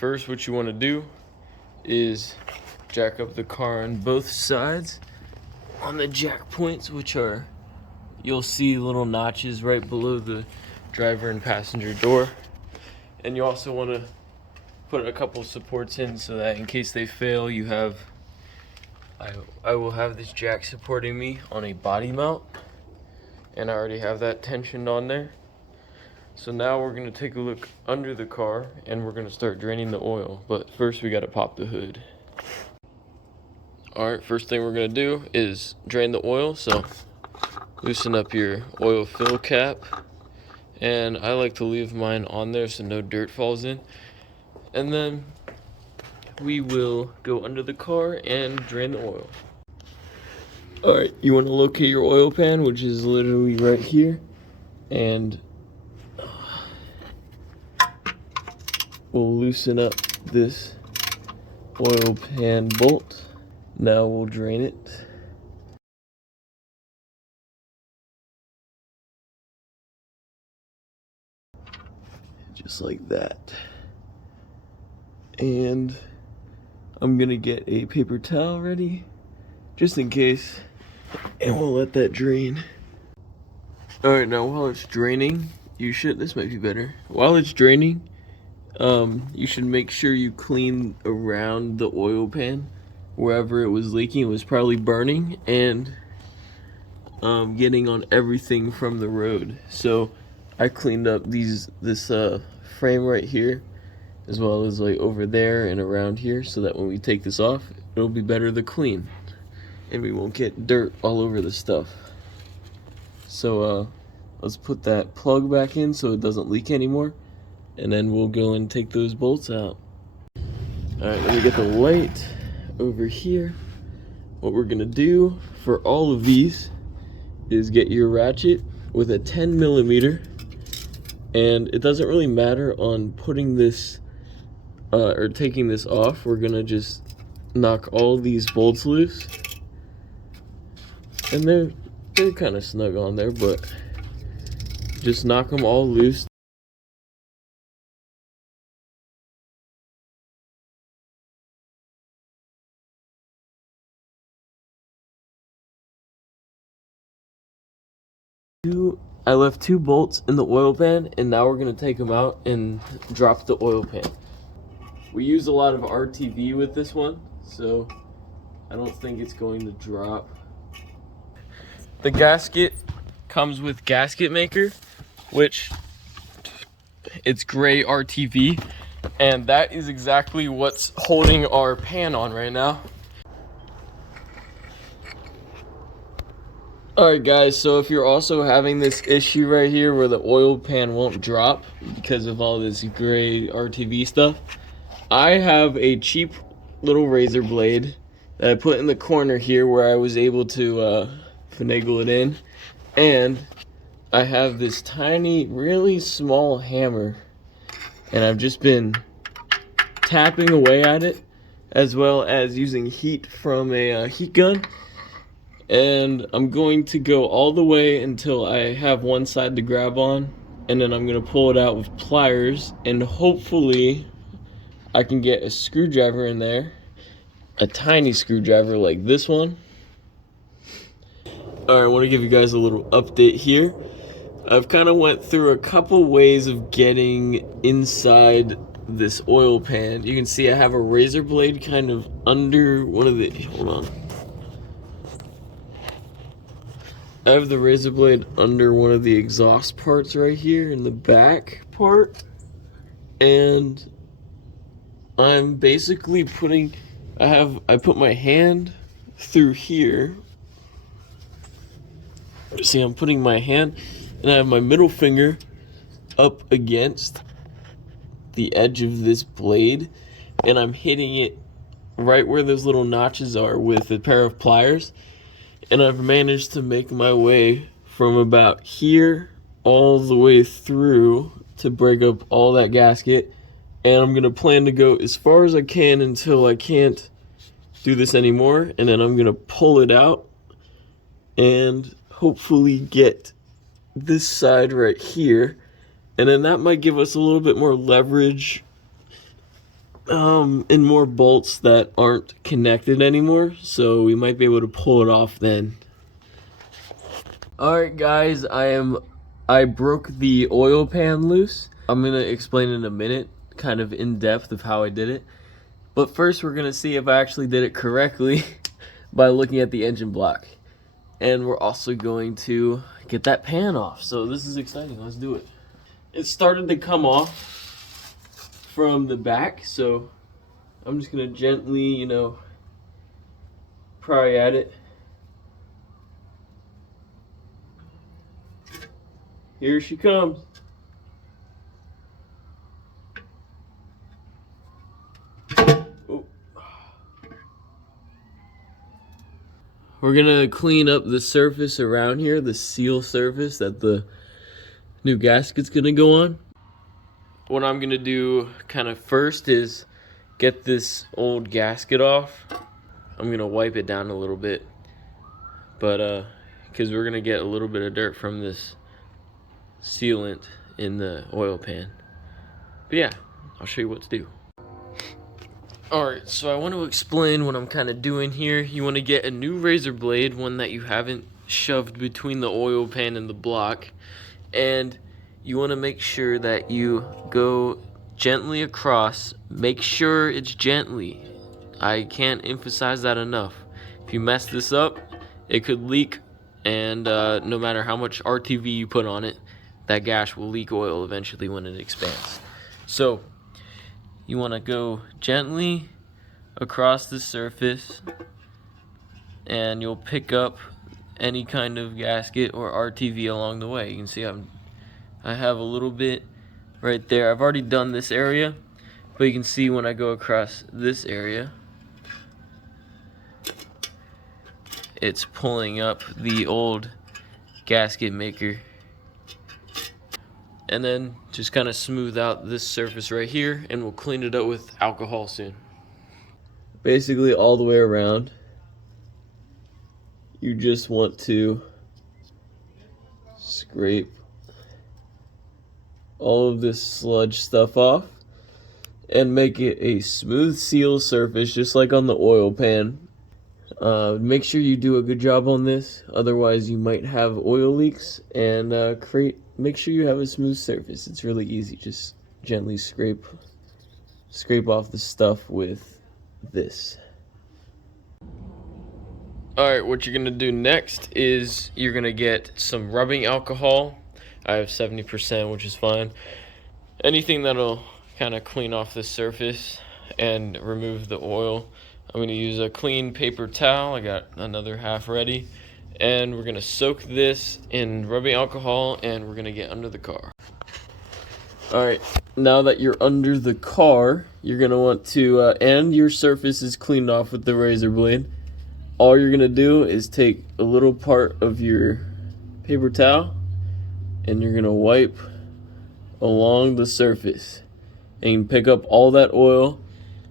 first what you want to do is jack up the car on both sides on the jack points, which are, you'll see little notches right below the driver and passenger door. And you also want to put a couple supports in so that in case they fail, you have, I will have this jack supporting me on a body mount, and I already have that tensioned on there. So now we're going to take a look under the car and we're going to start draining the oil, but first we got to pop the hood. Alright, first thing we're going to do is drain the oil. So loosen up your oil fill cap, and I like to leave mine on there so no dirt falls in. And then we will go under the car and drain the oil. Alright, you want to locate your oil pan, which is literally right here, and we'll loosen up this oil pan bolt. Now we'll drain it. Just like that. And I'm gonna get a paper towel ready, just in case, and we'll let that drain. Alright, now while it's draining, this might be better. While it's draining, you should make sure you clean around the oil pan. Wherever it was leaking, it was probably burning and getting on everything from the road. So I cleaned up this frame right here, as well as like over there and around here, so that when we take this off, it'll be better to clean and we won't get dirt all over the stuff. So let's put that plug back in so it doesn't leak anymore, and then we'll go and take those bolts out. Alright, let me get the light over here. What we're gonna do for all of these is get your ratchet with a 10mm, and it doesn't really matter on putting this or taking this off. We're gonna just knock all these bolts loose, and they're kind of snug on there, but just knock them all loose. I left 2 bolts in the oil pan, and now we're going to take them out and drop the oil pan. We use a lot of RTV with this one, so I don't think it's going to drop. The gasket comes with gasket maker, which it's gray RTV, and that is exactly what's holding our pan on right now. Alright guys, so if you're also having this issue right here where the oil pan won't drop because of all this gray RTV stuff, I have a cheap little razor blade that I put in the corner here where I was able to finagle it in, and I have this tiny, really small hammer, and I've just been tapping away at it, as well as using heat from a heat gun. And I'm going to go all the way until I have one side to grab on, and then I'm going to pull it out with pliers, and hopefully I can get a screwdriver in there, a tiny screwdriver like this one. Alright, I want to give you guys a little update here. I've kind of went through a couple ways of getting inside this oil pan. You can see I have a razor blade kind of under one of the, hold on. I have the razor blade under one of the exhaust parts right here in the back part, and I'm basically putting, I put my hand through here. See, I'm putting my hand, and I have my middle finger up against the edge of this blade, and I'm hitting it right where those little notches are with a pair of pliers. And I've managed to make my way from about here all the way through to break up all that gasket. And I'm going to plan to go as far as I can until I can't do this anymore. And then I'm going to pull it out and hopefully get this side right here. And then that might give us a little bit more leverage and more bolts that aren't connected anymore, so we might be able to pull it off then. Alright guys, I broke the oil pan loose. I'm gonna explain in a minute, kind of in depth of how I did it. But first we're gonna see if I actually did it correctly by looking at the engine block. And we're also going to get that pan off. So this is exciting, let's do it. It started to come off from the back, so I'm just gonna gently, pry at it. Here she comes. Oh. We're gonna clean up the surface around here, the seal surface that the new gasket's gonna go on. What I'm gonna do kind of first is get this old gasket off. I'm gonna wipe it down a little bit, but because we're gonna get a little bit of dirt from this sealant in the oil pan. But yeah, I'll show you what to do. Alright, so I want to explain what I'm kind of doing here. You want to get a new razor blade, one that you haven't shoved between the oil pan and the block, and you want to make sure that you go gently across. Make sure it's gently. I can't emphasize that enough. If you mess this up, it could leak, and no matter how much RTV you put on it, that gash will leak oil eventually when it expands. So you want to go gently across the surface, and you'll pick up any kind of gasket or RTV along the way. You can see I have a little bit right there. I've already done this area, but you can see when I go across this area, it's pulling up the old gasket maker. And then just kind of smooth out this surface right here, and we'll clean it up with alcohol soon. Basically all the way around, you just want to scrape all of this sludge stuff off and make it a smooth seal surface, just like on the oil pan. Make sure you do a good job on this, otherwise you might have oil leaks, and make sure you have a smooth surface. It's really easy. Just gently scrape off the stuff with this. Alright, what you're gonna do next is you're gonna get some rubbing alcohol. I have 70%, which is fine. Anything that'll kind of clean off the surface and remove the oil. I'm gonna use a clean paper towel. I got another half ready. And we're gonna soak this in rubbing alcohol, and we're gonna get under the car. Alright, now that you're under the car, you're gonna want to, and your surface is cleaned off with the razor blade. All you're gonna do is take a little part of your paper towel, and you're gonna wipe along the surface and pick up all that oil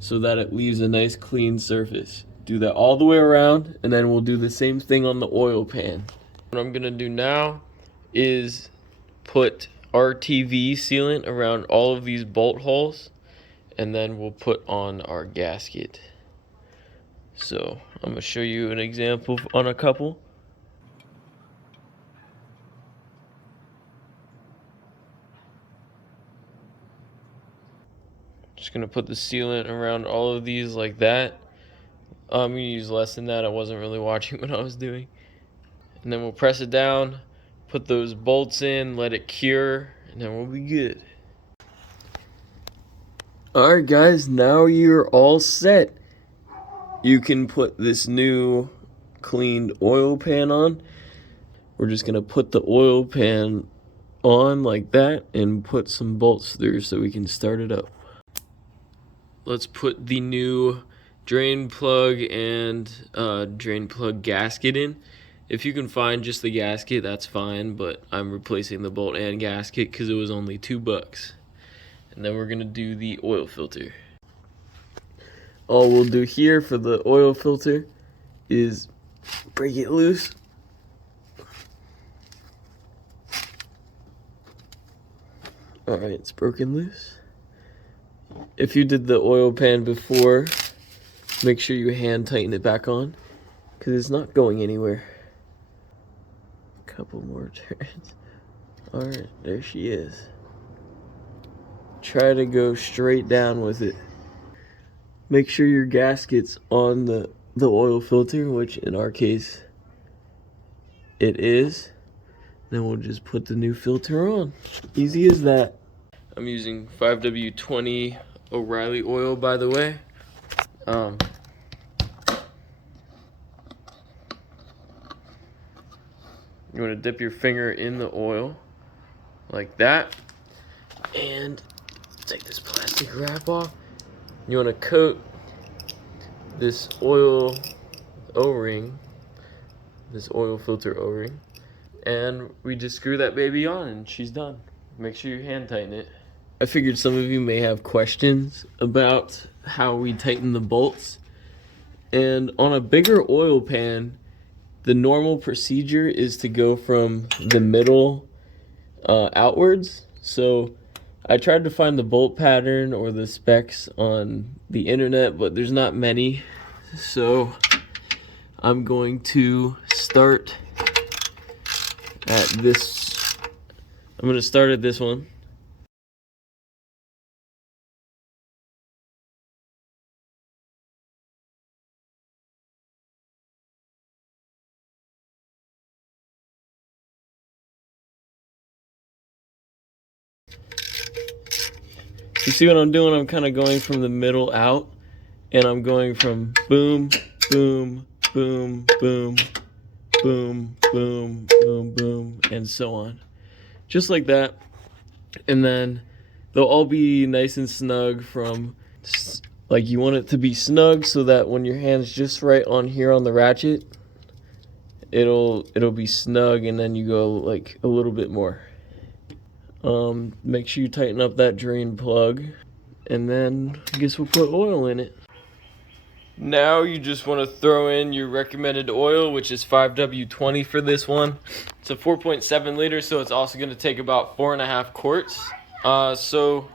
so that it leaves a nice clean surface. Do that all the way around, and then we'll do the same thing on the oil pan. What I'm gonna do now is put RTV sealant around all of these bolt holes, and then we'll put on our gasket. So I'm gonna show you an example on a couple. Just gonna put the sealant around all of these like that. I'm gonna use less than that. I wasn't really watching what I was doing. And then we'll press it down, put those bolts in, let it cure, and then we'll be good. Alright guys, now you're all set. You can put this new cleaned oil pan on. We're just gonna put the oil pan on like that and put some bolts through so we can start it up. Let's put the new drain plug and drain plug gasket in. If you can find just the gasket, that's fine, but I'm replacing the bolt and gasket because it was only $2. And then we're gonna do the oil filter. All we'll do here for the oil filter is break it loose. Alright, it's broken loose. if you did the oil pan before, make sure you hand tighten it back on, because it's not going anywhere. Couple more turns. Alright, there she is. Try to go straight down with it. Make sure your gasket's on the oil filter, which in our case it is. Then we'll just put the new filter on. Easy as that. I'm using 5W20 O'Reilly oil, by the way. You want to dip your finger in the oil like that, and take this plastic wrap off. You want to coat this oil O-ring, this oil filter O-ring, and we just screw that baby on and she's done. Make sure you hand tighten it. I figured some of you may have questions about how we tighten the bolts, and on a bigger oil pan, the normal procedure is to go from the middle outwards. So I tried to find the bolt pattern or the specs on the internet, but there's not many. So I'm going to start at this. I'm going to start at this one. You see what I'm doing? I'm kind of going from the middle out, and I'm going from boom, boom, boom, boom, boom, boom, boom, boom, and so on. Just like that. And then they'll all be nice and snug from, like, you want it to be snug so that when your hand's just right on here on the ratchet, it'll be snug, and then you go like a little bit more. Make sure you tighten up that drain plug, and then I guess we'll put oil in it. Now you just want to throw in your recommended oil, which is 5W20 for this one. It's a 4.7 liters, so it's also going to take about 4.5 quarts. So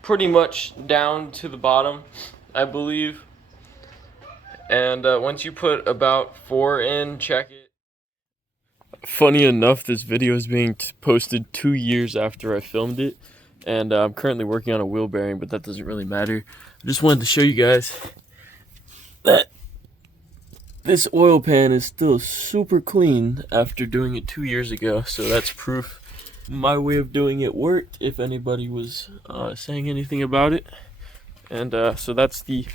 pretty much down to the bottom, I believe. And once you put about 4 in, check it. Funny enough, this video is being posted 2 years after I filmed it, and I'm currently working on a wheel bearing, but that doesn't really matter. I just wanted to show you guys that this oil pan is still super clean after doing it 2 years ago, so that's proof my way of doing it worked, if anybody was saying anything about it. And so that's the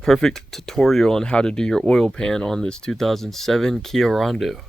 perfect tutorial on how to do your oil pan on this 2007 Kia Rondo.